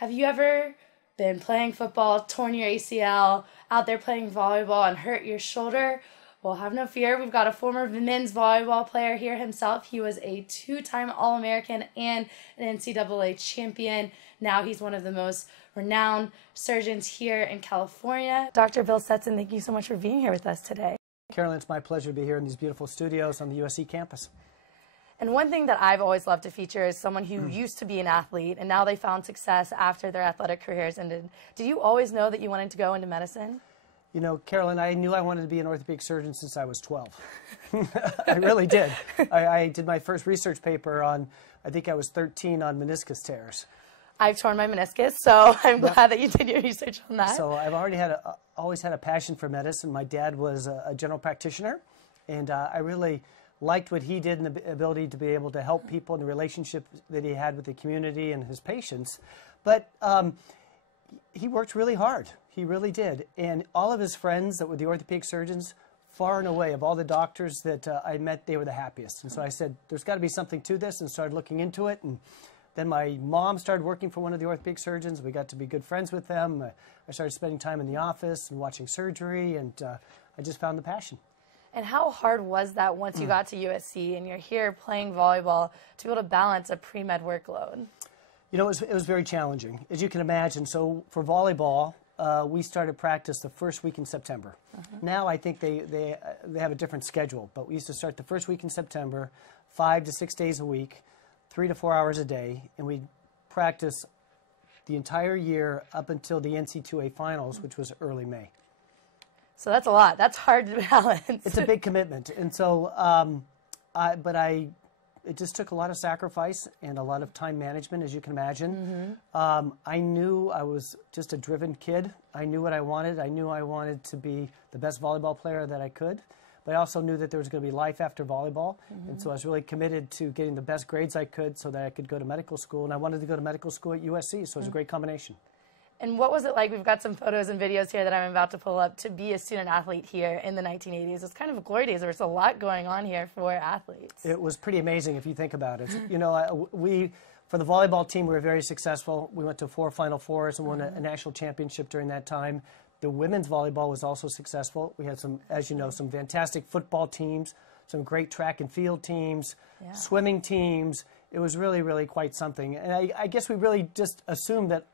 Have you ever been playing football, torn your ACL, out there playing volleyball and hurt your shoulder? Well, have no fear. We've got a former men's volleyball player here himself. He was a two-time All-American and an NCAA champion. Now he's one of the most renowned surgeons here in California. Dr. Bill Stetson, thank you so much for being here with us today. Carolyn, it's my pleasure to be here in these beautiful studios on the USC campus. And one thing that I've always loved to feature is someone who used to be an athlete and now they found success after their athletic careers ended. Did you always know that you wanted to go into medicine? You know, Carolyn, I knew I wanted to be an orthopedic surgeon since I was 12. I really did. I did my first research paper on, I think I was 13, on meniscus tears. I've torn my meniscus, so I'm glad that you did your research on that. So I've always had a passion for medicine. My dad was a general practitioner, and I really liked what he did and the ability to be able to help people and the relationship that he had with the community and his patients. But he worked really hard. He really did. And all of his friends that were the orthopedic surgeons, far and away, of all the doctors that I met, they were the happiest. And so I said, there's got to be something to this, and started looking into it. And then my mom started working for one of the orthopedic surgeons. We got to be good friends with them. I started spending time in the office and watching surgery, and I just found the passion. And how hard was that once you got to USC and you're here playing volleyball to be able to balance a pre-med workload? You know, it was very challenging, as you can imagine. So for volleyball, we started practice the first week in September. Now I think they have a different schedule, but we used to start the first week in September, 5 to 6 days a week, 3 to 4 hours a day, and we'd practice the entire year up until the NC2A finals, which was early May. So that's a lot. That's hard to balance. It's a big commitment. And so, it just took a lot of sacrifice and a lot of time management, as you can imagine. I knew I was just a driven kid. I knew what I wanted. I knew I wanted to be the best volleyball player that I could. But I also knew that there was going to be life after volleyball. And so I was really committed to getting the best grades I could so that I could go to medical school. And I wanted to go to medical school at USC, so it was a great combination. And what was it like? We've got some photos and videos here that I'm about to pull up to be a student athlete here in the 1980s. It's kind of a glory days. There was a lot going on here for athletes. It was pretty amazing if you think about it. You know, for the volleyball team, we were very successful. We went to 4 Final Fours and won a national championship during that time. The women's volleyball was also successful. We had some, as you know, some fantastic football teams, some great track and field teams, swimming teams. It was really, really quite something. And I guess we really just assumed that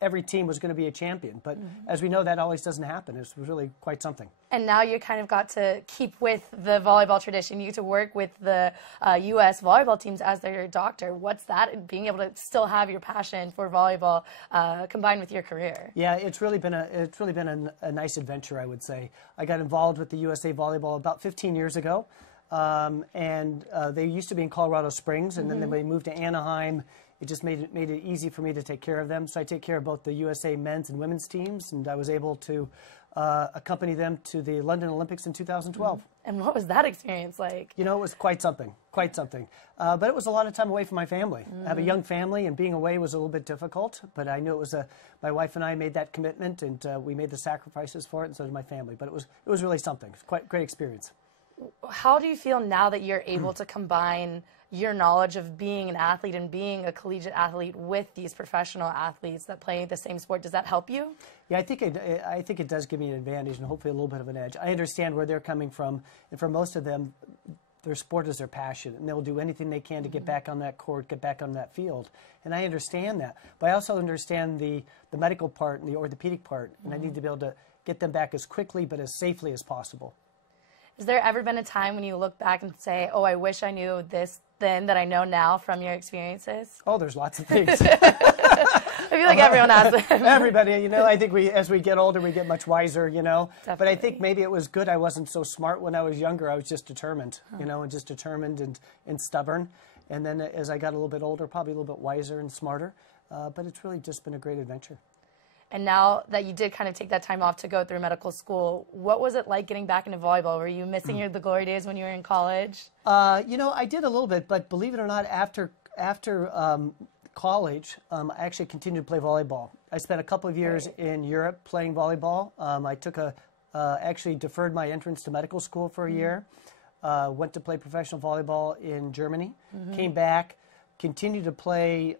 every team was going to be a champion. But as we know, that always doesn't happen. It was really quite something. And now you kind of got to keep with the volleyball tradition. You get to work with the U.S. volleyball teams as their doctor. What's that, being able to still have your passion for volleyball combined with your career? Yeah, it's really been a nice adventure, I would say. I got involved with the USA Volleyball about 15 years ago. And they used to be in Colorado Springs, and then they moved to Anaheim. It just made it easy for me to take care of them. So I take care of both the USA men's and women's teams, and I was able to accompany them to the London Olympics in 2012. And what was that experience like? You know, it was quite something, quite something. But it was a lot of time away from my family. I have a young family, and being away was a little bit difficult, but I knew it was my wife and I made that commitment, and we made the sacrifices for it, and so did my family. But it was really something. It was quite a great experience. How do you feel now that you're able to combine your knowledge of being an athlete and being a collegiate athlete with these professional athletes that play the same sport? Does that help you? Yeah, I think it does give me an advantage and hopefully a little bit of an edge. I understand where they're coming from, and for most of them, their sport is their passion, and they'll do anything they can to get back on that court, get back on that field. And I understand that. But I also understand the medical part and the orthopedic part, and I need to be able to get them back as quickly but as safely as possible. Has there ever been a time when you look back and say, oh, I wish I knew this then that I know now from your experiences? Oh, there's lots of things. I feel like everyone has them. Everybody, you know, I think as we get older, we get much wiser, you know. Definitely. But I think maybe it was good I wasn't so smart when I was younger. I was just determined, you know, and just determined and stubborn. And then as I got a little bit older, probably a little bit wiser and smarter. But it's really just been a great adventure. And now that you did kind of take that time off to go through medical school, what was it like getting back into volleyball? Were you missing the glory days when you were in college? You know, I did a little bit, but believe it or not, after college, I actually continued to play volleyball. I spent a couple of years in Europe playing volleyball. I took actually deferred my entrance to medical school for a year. Went to play professional volleyball in Germany. Came back. continued to play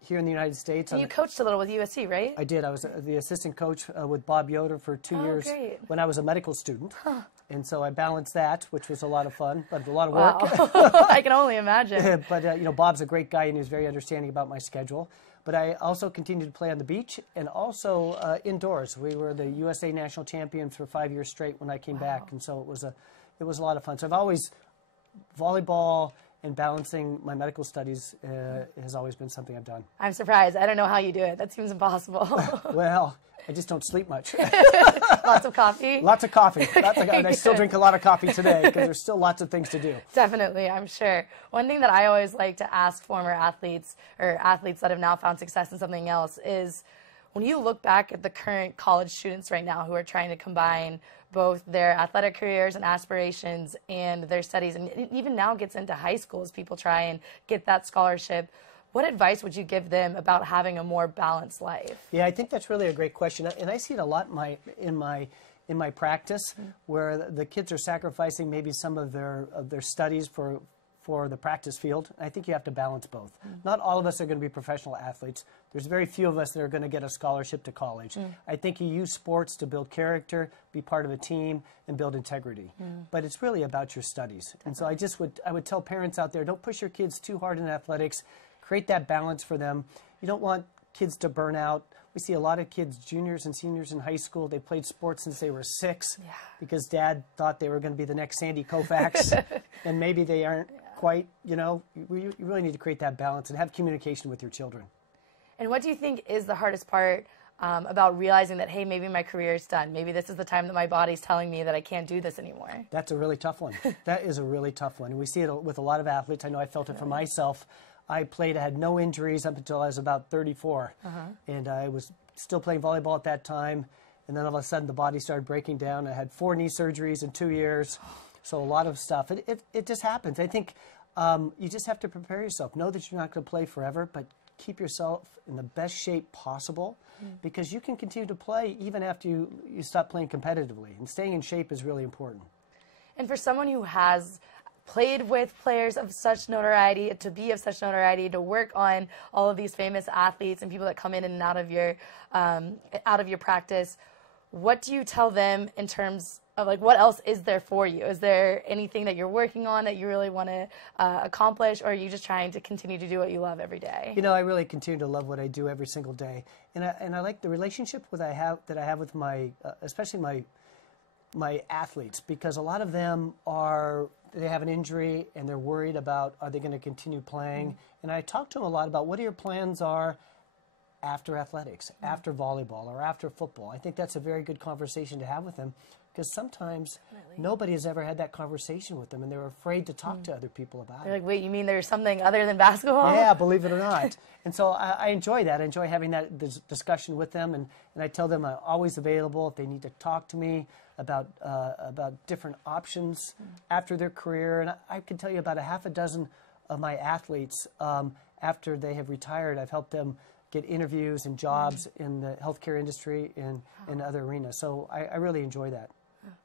here in the United States. And you coached a little with USC, right? I did. I was the assistant coach with Bob Yoder for 2 years great. when I was a medical student. And so I balanced that, which was a lot of fun, but a lot of work. Wow. I can only imagine. But, you know, Bob's a great guy, and he was very understanding about my schedule. But I also continued to play on the beach and also indoors. We were the USA national champions for 5 years straight when I came back, and so it was a lot of fun. So I've always, volleyball and balancing my medical studies has always been something I've done. I'm surprised. I don't know how you do it. That seems impossible. Well, I just don't sleep much. Lots of coffee? Lots of coffee. And I still drink a lot of coffee today because there's still lots of things to do. Definitely, I'm sure. One thing that I always like to ask former athletes or athletes that have now found success in something else is, when you look back at the current college students right now who are trying to combine both their athletic careers and aspirations and their studies, and it even now gets into high school as people try and get that scholarship, what advice would you give them about having a more balanced life? Yeah, I think that's really a great question, and I see it a lot in my practice, where the kids are sacrificing maybe some of their studies for the practice field. I think you have to balance both. Not all of us are going to be professional athletes. There's very few of us that are going to get a scholarship to college. I think you use sports to build character, be part of a team, and build integrity. But it's really about your studies. And so I would tell parents out there, don't push your kids too hard in athletics. Create that balance for them. You don't want kids to burn out. We see a lot of kids, juniors and seniors in high school, they played sports since they were 6 because dad thought they were going to be the next Sandy Koufax, and maybe they aren't quite, you know. You really need to create that balance and have communication with your children. And what do you think is the hardest part about realizing that, hey, maybe my career is done. Maybe this is the time that my body's telling me that I can't do this anymore? That's a really tough one. That is a really tough one. And we see it with a lot of athletes. I know I felt it for myself. I had no injuries up until I was about 34. And I was still playing volleyball at that time. And then all of a sudden the body started breaking down. I had 4 knee surgeries in 2 years. So a lot of stuff. It just happens. I think you just have to prepare yourself. Know that you're not going to play forever, but keep yourself in the best shape possible, because you can continue to play even after you stop playing competitively. And staying in shape is really important. And for someone who has played with players of such notoriety, to be of such notoriety, to work on all of these famous athletes and people that come in and out of your practice, what do you tell them in terms of, like, what else is there for you? Is there anything that you're working on that you really want to accomplish, or are you just trying to continue to do what you love every day? You know, I really continue to love what I do every single day, and I like the relationship that I have with my, especially my athletes, because a lot of them they have an injury and they're worried about, are they going to continue playing? And I talk to them a lot about what your plans are after athletics, after volleyball, or after football. I think that's a very good conversation to have with them, because sometimes nobody has ever had that conversation with them, and they're afraid to talk to other people about it. They're like, wait, you mean there's something other than basketball? Yeah, believe it or not. And so I enjoy that. I enjoy having that discussion with them, and I tell them I'm always available if they need to talk to me about different options after their career. And I can tell you about a half a dozen of my athletes, after they have retired, I've helped them get interviews and jobs in the healthcare industry and in other arenas. So I really enjoy that.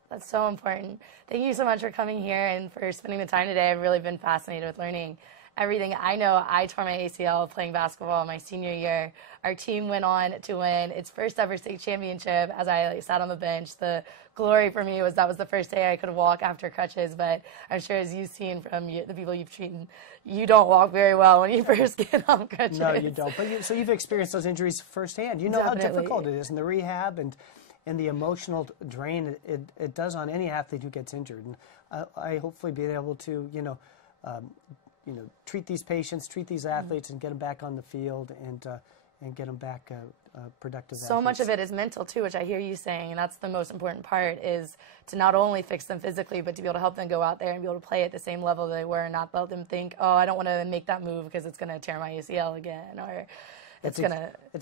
That's so important. Thank you so much for coming here and for spending the time today. I've really been fascinated with learning everything. I know I tore my ACL playing basketball my senior year. Our team went on to win its first ever state championship. As I sat on the bench, the glory for me was that was the first day I could walk after crutches. But I'm sure, as you've seen from the people you've treated, you don't walk very well when you first get on crutches. No, you don't. But so you've experienced those injuries firsthand. You know how difficult it is, and the rehab and the emotional drain it does on any athlete who gets injured. And I hopefully be able to, treat these patients, treat these athletes, and get them back on the field and get them back productive athletes. So much of it is mental too, which I hear you saying, and that's the most important part, is to not only fix them physically, but to be able to help them go out there and be able to play at the same level they were, and not let them think, oh, I don't want to make that move because it's going to tear my ACL again, or it's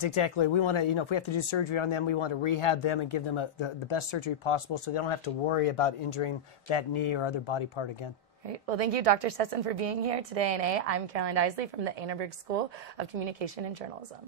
exactly. We want to, if we have to do surgery on them, we want to rehab them and give them the best surgery possible, so they don't have to worry about injuring that knee or other body part again. Great. Well, thank you, Dr. Stetson, for being here today. And I'm Caroline Isley from the Annenberg School of Communication and Journalism.